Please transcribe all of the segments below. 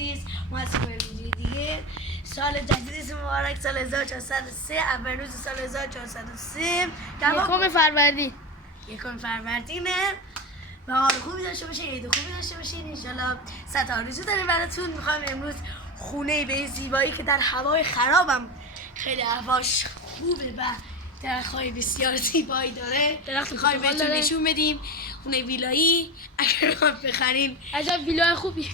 عزیز، ما هستیم ویدیو دیگه. سال جدید مبارک، سال 1403، اول روز سال 1403 یکم فروردین. یکم فروردینه و حال خوبی داشته باشین، عید خوبی داشته باشین انشالله. 100 آرزو داریم براتون. میخوایم امروز خونه به این زیبایی که در هوای خرابم خیلی هواش خوبه و درخت‌های بسیار زیبایی داره، میخوایم بهتون نشون بدیم. خونه ویلایی اگر میخوایم بخرین، عجب ویلای خوبی.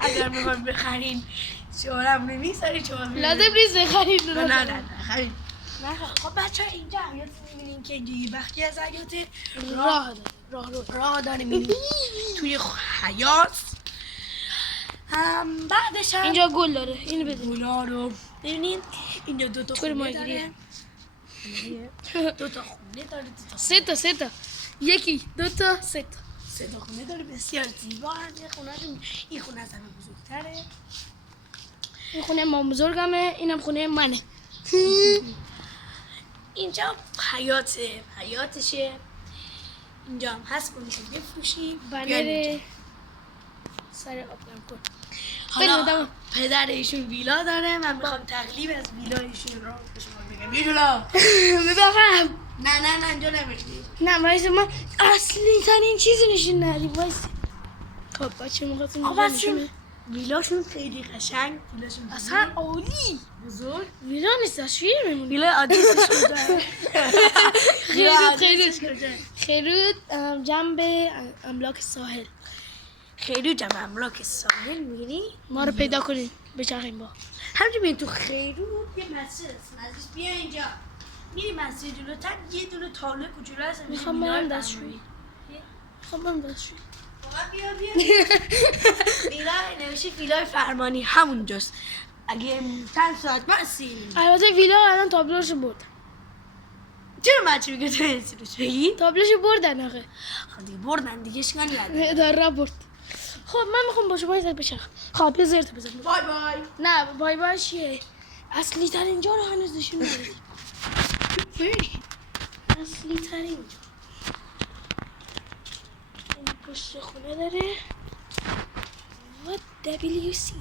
اگر میخوایم بخرین شمارم نمیذارید، شما لازم نیست بخرید. نه خرید. خب بچه ها اینجا حیاتو میبینین که اینجا یه بخشی از حیاته، راه داره میبینین توی حیات. بعدش هم اینجا گل داره، اینو بده. گلا رو ببینین. اینجا دوتا خونه داره، دوتا خونه داره، سه تا یکی دو تا سه تا خونه داره بسیار زیبا. این خونه از همه بزرگتره. این خونه ما بزرگمه، اینم خونه منه. اینجا حیاتشه. اینجا هم هست کنید بفروشیم. بنر سر آب گرم کن. حالا پدر ایشون ویلا داره، من میخوام تقلیب از ویلا ایشون رو به شما بگم. یه جلو ببخم. نه اینجا نمیشتی. نه وایسه، ما اصلی ترین چیزی نشون ندیم. وایسه. خب بچه مخواستیم نشونه ویلاشون خیلی قشنگ، ویلاشون اصلا عالی بزرگ. ویلا نیست، تصویر میمونی. ویلا عادیسش کجاست؟ خیرود جنب املاک ساحل. خیرود جنب املاک ساحل میگیری؟ ما رو پیدا کنین بچرخیم با همینجا ببین تو خیرود یه مسجد هست. نزدیک بیا اینجا. میری مسجد جلوتر یه دونه تابلو کوچولو هست. میخوام برم دستشویی. بیا ویلا نوشته ویلای فرمانی همونجاست. اگه چند ساعت برسیم. البته ویلا الان تابلوشو بردن. چرا بچه میگه تو این سیروش بگی؟ تابلوشو بردن آخه. خب دیگه بردن دیگه، اشکالی نداره. اداره برد. خب من میخوام با شما یه بچرخ. خب بیا زرت بزن. بای بای. نه بای بای چیه؟ اصلی تر اینجا رو هنوز نشون ندادی. اصلی تر اینجا. این پشت خونه داره. و WC